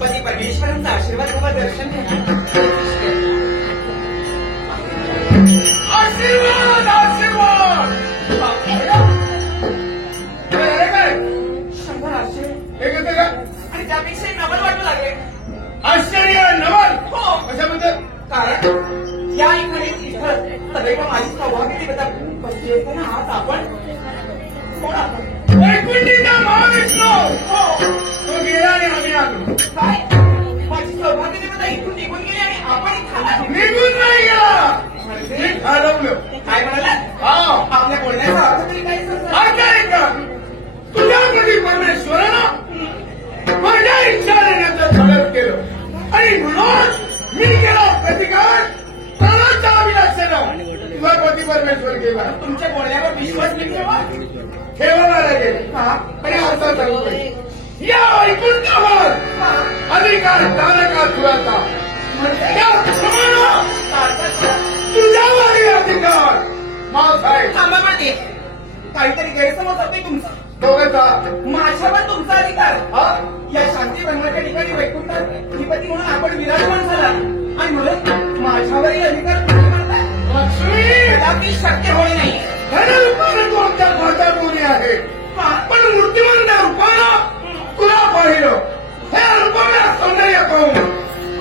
पती परमेश्वरांचा आशीर्वाद किंवा दर्शन आशीर्वाद आशीर्वाद 100 एकत्र का आणि त्यापेक्षाही नवल वाटू लागले. आश्चर्य नवल हो कशाबद्दल कारण या एखादी इथं सदैव माझी सौभाग्य बसलेपणा हात आपण कोण आपण वैकुंठीचा महाविष्णू हो तो गेला आणि आम्ही आलो. काय माझी सौभाग्य देवता इथून निघून गेली आणि आपण इथं आला. निघून नाही गेला मी हरवलो. काय म्हणाला हा आपल्या बोलण्याचा अर्थ तरी काय समजा आता ऐका तुझ्या प्रती परमेश्वरानं माझ्या इच्छा देण्याचं ठरव केलं आणि म्हणून मी केला प्रतिकार प्राणाचा अभिलाषेनं तुझा प्रती परमेश्वर केला. तुमच्या बोलण्यावर विश्वास नाही ठेवा. ठेवायला लागेल आणि आता सांगतोय या वैकुंठावर अधिकार तारका तुझाचा त्याप्रमाणे तुझ्यावरील अधिकार माझा आहे. थांबा मागे काहीतरी गैरसमज होते तुमचा. दोघांचा माझ्यावर तुमचा अधिकार हा या शांती ब्रह्माच्या ठिकाणी वैकुंठात अधिपती म्हणून आपण विराजमान झाला आणि म्हणून माझ्यावरील अधिकार तुम्ही म्हणताय लक्ष्मी कदापि शक्य होणे नाही. धनरूपानं तू आमच्या भारतात उभी आहे पण मूर्तिमंत रूपानं तुला पाहिलं हे रूपाने सौंदर्य पाहून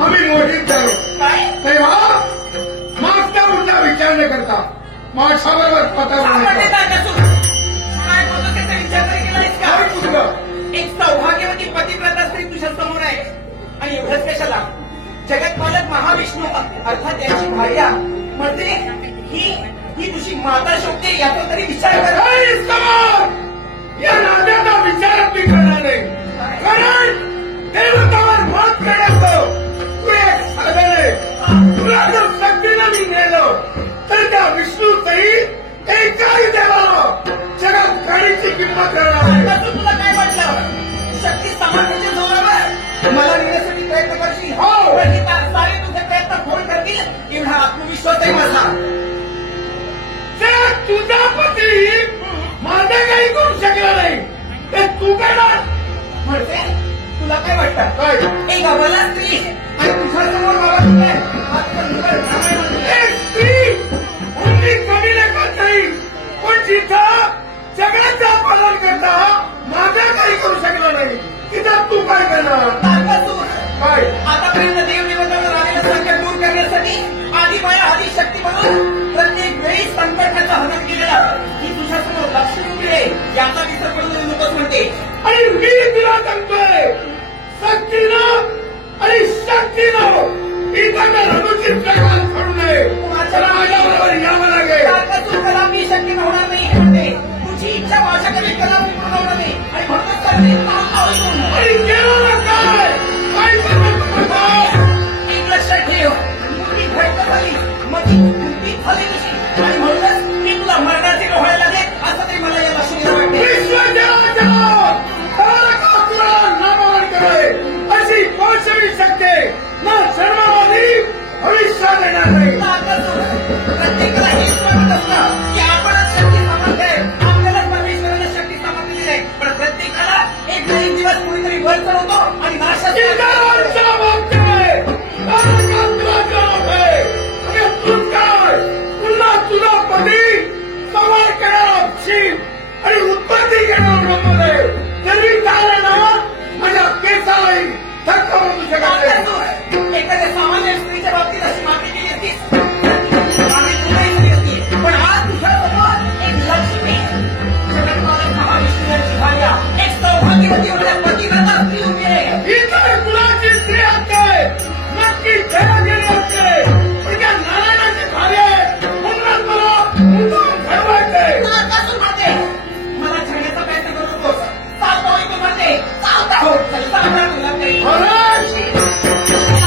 आम्ही मोहित झालो. काय तेव्हा मागच्या पुढचा विचार न करता माझ्याबरोबर पता सापडले तारकासूर. काय बोलतो त्याचा विचार तरी केलायस का? एक सौभाग्यवती पतिव्रता स्त्री तुझ्या समोर आहे आणि एवढंच कशाला जगतपालक महाविष्णू अर्थात त्यांची भार्या म्हणजे ही तुझी माता शोधते याचा तरी विचार कर. या नात्याचा विचार मी करणार नाही कारण देवतावर मात करण्याचं तू एक साधन आहे. तुला जर शक्तीनं मी नेलं तर त्या विष्णू सहित एकाही देवाला जगात काळीची किंमत करणार आहे. तारकासूर, तुला काय वाटलं शक्ती सामर्थ्याच्या जोरावर मला नेण्यासाठी प्रयत्न करशील हो सारे तुझे प्रयत्न फोन करतील एवढा आत्मविश्वास आहे माझा. जर तुझा पती माझं काही करू शकला नाही ते तू करणार म्हणजे तुला काय वाटतं काय एक अबला स्त्री आणि तुझ्या समोर बाबा एक स्त्री उन्नी कमी लेखत नाही पण जिथं जगाचा पालन करता माझं काही करू शकला नाही तिथं तू काय करणार तारकासूर, काय आतापर्यंत देवदेवतांवर आलेलं संकट दूर करण्यासाठी आदिमाया आदिशक्ती म्हणून प्रत्येक वेळी संकटाचं हनन केलेलं की तुझ्यासमोर लक्ष्मी उभी आहे याचा विसर पडू नकोस म्हणते. आणि मी तुला सांगतोय शक्तीनं आणि शक्तीनं इथं रणुचित प्रकार करू नये. माझ्या माझ्याबरोबर यावं लागेल. तारकासूर कदापि शक्य होणार नाही हे म्हणते. तुझी इच्छा माझ्याकडे कदापि पूर्ण होणार नाही आणि म्हणूनच करते आणि केलं काय काय करणार तुम्हाला एक लक्षात ठेव मुलगी घट्ट झाली मग ती कुंपीत झाली कशी आणि म्हणूनच मी तुला मरणाचे डोळे लागले असं तरी मला या लक्ष्मीला वाटते. अशी पोषवी शकते ना जन्मामध्ये भविष्यात येणार नाही. प्रत्येकाला हेच वाटत असतं की आपणच शक्ती सामर्थ्य आहे आपल्यालाच परमेश्वराने शक्ती सामर्थ्य दिली आहे पण प्रत्येकाला एक ना एक दिवस कुणीतरी वर चढवतो आणि नाशाची पुन्हा तुला पदी सवाल करणार आणि उत्पत्ती घेणार ब्रह्मदेव तरी चालेल ना माझ्या केसालाही धक्का बसू शकत नाही. एखाद्या सामान्य स्त्रीच्या बाबतीत अशी मागणी केली असती आम्ही तुलाही केली असती पण आज तुझ्यासमोर एक लक्ष्मी जगतपालक महाविष्णू यांची भार्या एक सौभाग्यवती होण्याच्या पतिव्रता स्त्री उभी आहे हो. चलता आला तुला काही महाराज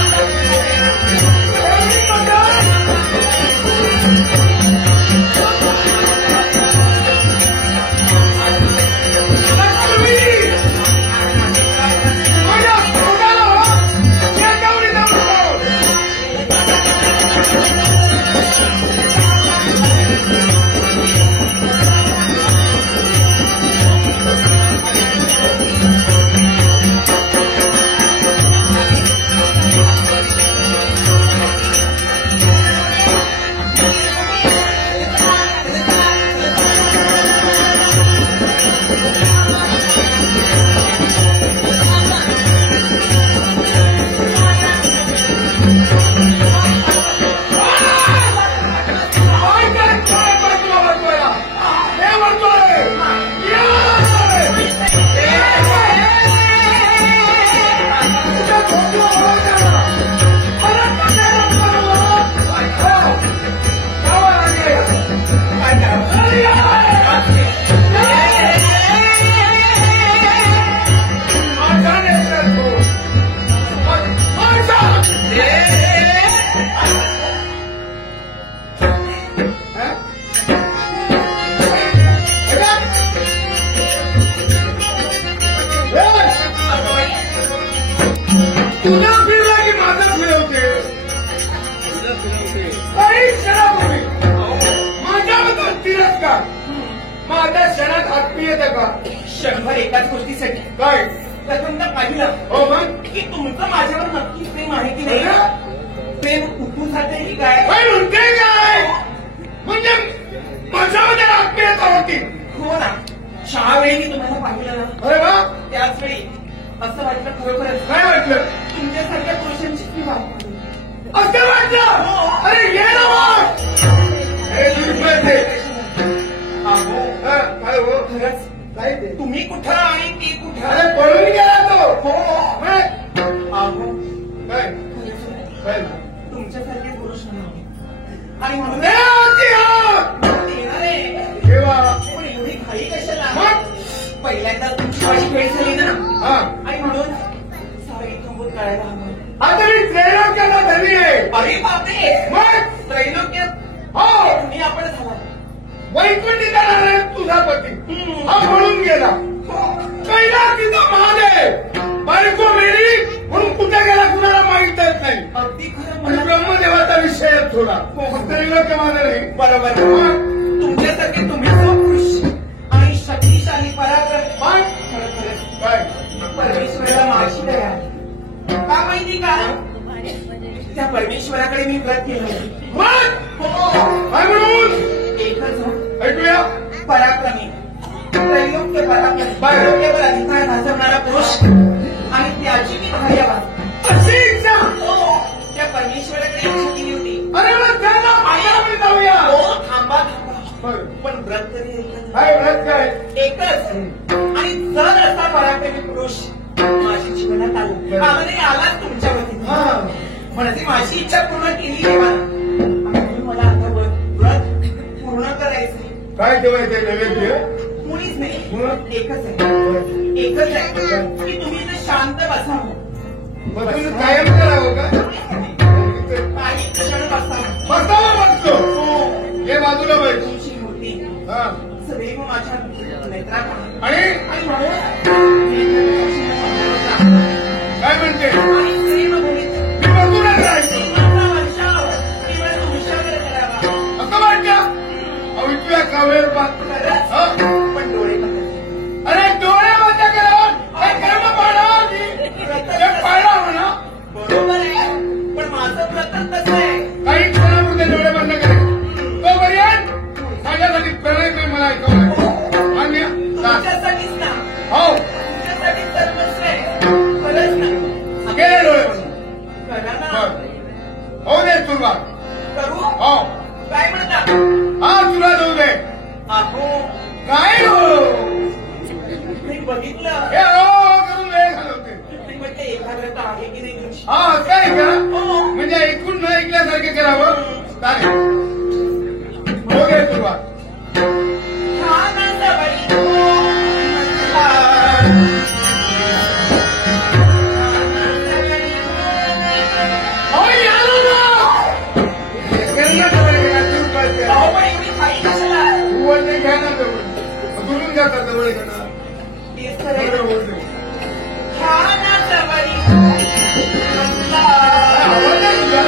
तुझा फिरला की माझा फिरवते काही क्षणापूर्वी माझ्याबद्दल तिरस्कार माझ्या क्षणात आत्मीयता का क्षणभर एकाच गोष्टीसाठी काय प्रथमतः पाहिलं हो मग की तुमचं माझ्यावर नक्की प्रेम आहे की नाही प्रेम कुठून जाते की काय काय म्हणते काय म्हणजे माझ्यामध्ये आत्मीयता होती हो ना चहा वेळी मी तुम्हाला पाहिलं ना अरे वा त्याच वेळी असं वाटलं खरोखरच काय वाटलं तुमच्यासारख्या पुरुषांची मी वाट असं वाटलं अरे ये ना मग हे दुर्मिळ अहो काय हो खरंच काय ते तुम्ही कुठं आणि ती कुठं अरे पळून गेला तो हो मग अहो काय खरंच काय तुमच्यासारखे पुरुष नाही आणि म्हणून रे आजी हा येणार आहे देवा पण एवढी घाई कशाला मग पहिल्यांदा तुमची माझी भेट झाली ना हा आणि म्हणून सारी थांबून कळायला हवं आता मी त्रैलोक्याला धनी आहे अरे बापरे मग त्रैलोक्यात हो तुम्ही आपण झाला वैकुंठी जाणार आहे तुझा पती हा पळून गेला हो पहिला तिचा महादेव बायको मेली म्हणून कुठे गेला कुणाला माहितच नाही अगदी खरं आणि मला ब्रह्मदेवाचा विषय आहे थोडा त्रैलोक्य माझं नाही बरोबर तुमच्यासारखे तुम्ही पुरुष आणि शक्तिशाली पराक्रम मग खरं खरंच काय परमेश्वराला माझी दया आहे. का माहिती का त्या परमेश्वराकडे मी व्रत केलं होतं. मग हो काय म्हणून एकच हो, ऐकूया पराक्रमी त्रैलोक्य पराक्रमी बरं. त्रैलोक्यवर अधिकार गाजवणारा पुरुष आणि त्याची मी भार्यावाद अशी इच्छा हो त्या परमेश्वराकडे इच्छा केली होती अरे मग त्यांना माझ्याकडे जाऊया हो थांबा थांबा बरं. पण व्रत तरी एकच काय व्रत काय एकच आणि जर असा पराक्रमी पुरुष माझ्या जीवनात आला आला नाही आलाच तुमच्या वतीने हा म्हणजे माझी इच्छा पूर्ण केली देवानं आणि मला आता व्रत पूर्ण करायचंय काय ठेवायचंय नैवेद्य मुळीच नाही मग? एकच आहे एकच आहे की तुम्ही इथे शांत बसावं मग तुम्ही कायम करावं का काही क्षण बसावं बसावं बसतो हे बाजूला बैठ तुमची मूर्ती हा सदैव माझ्या नेत्रात आहे. आणि आणि म्हणून काय म्हणते आणि प्रेमभूमीत मी बसूनच राहायचो माझा वर्षाव केवळ तुमच्यावर करावा असं वाटतं अवित्व्या कावेर खरंच हा पण डोळे बंद अरे डोळे बंद केल्यावर काय कर्म पाडावं ते पाळला म्हणा बरोबर आहे पण माझं व्रत तसं आहे काही क्षणामध्ये डोळे बंद करे तोपर्यंत माझ्यासाठी प्रणय प्रेम मला ऐकवलं मान्य तुमच्यासाठीच ना हो तुमच्यासाठी सर्वस्व आहे खरंच ना केले डोळे बंद करा ना हो दे सुरुवात करू हो काय म्हणता हा तुला देऊ दे अहो काय हो मी बघितलं हे हो करून वेळ घालवते मी म्हटलं एकाग्रता आहे की नाही तुमची हा काय का हो म्हणजे ऐकून न ऐकल्यासारखे करावं चालेल हो दे सुरुवात छान सवयी हो, म्हटला. आवाज आहे तुझा?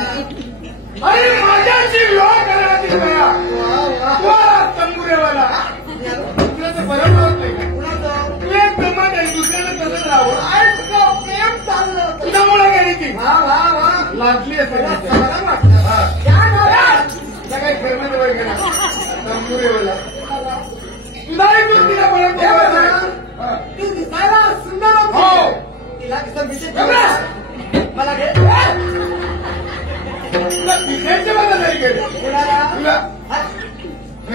अरे माझ्याशी विवाह करायची करा तंबुरेवाला तुला तर बरं होत नाही तू एक गमत आहे दुसऱ्याला तसंच राहावं प्रेम चाललं तुझ्यामुळे गेली ती लागली असेल काही खरमत वगैरे तंबुरेवाला तुझाही गोष्टीला मला तू दिसायला सुंदर हो तिला कसं विषय मला घे तुला पिण्याच्या मला नाही गेले तुला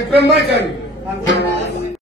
ब्रह्मचारी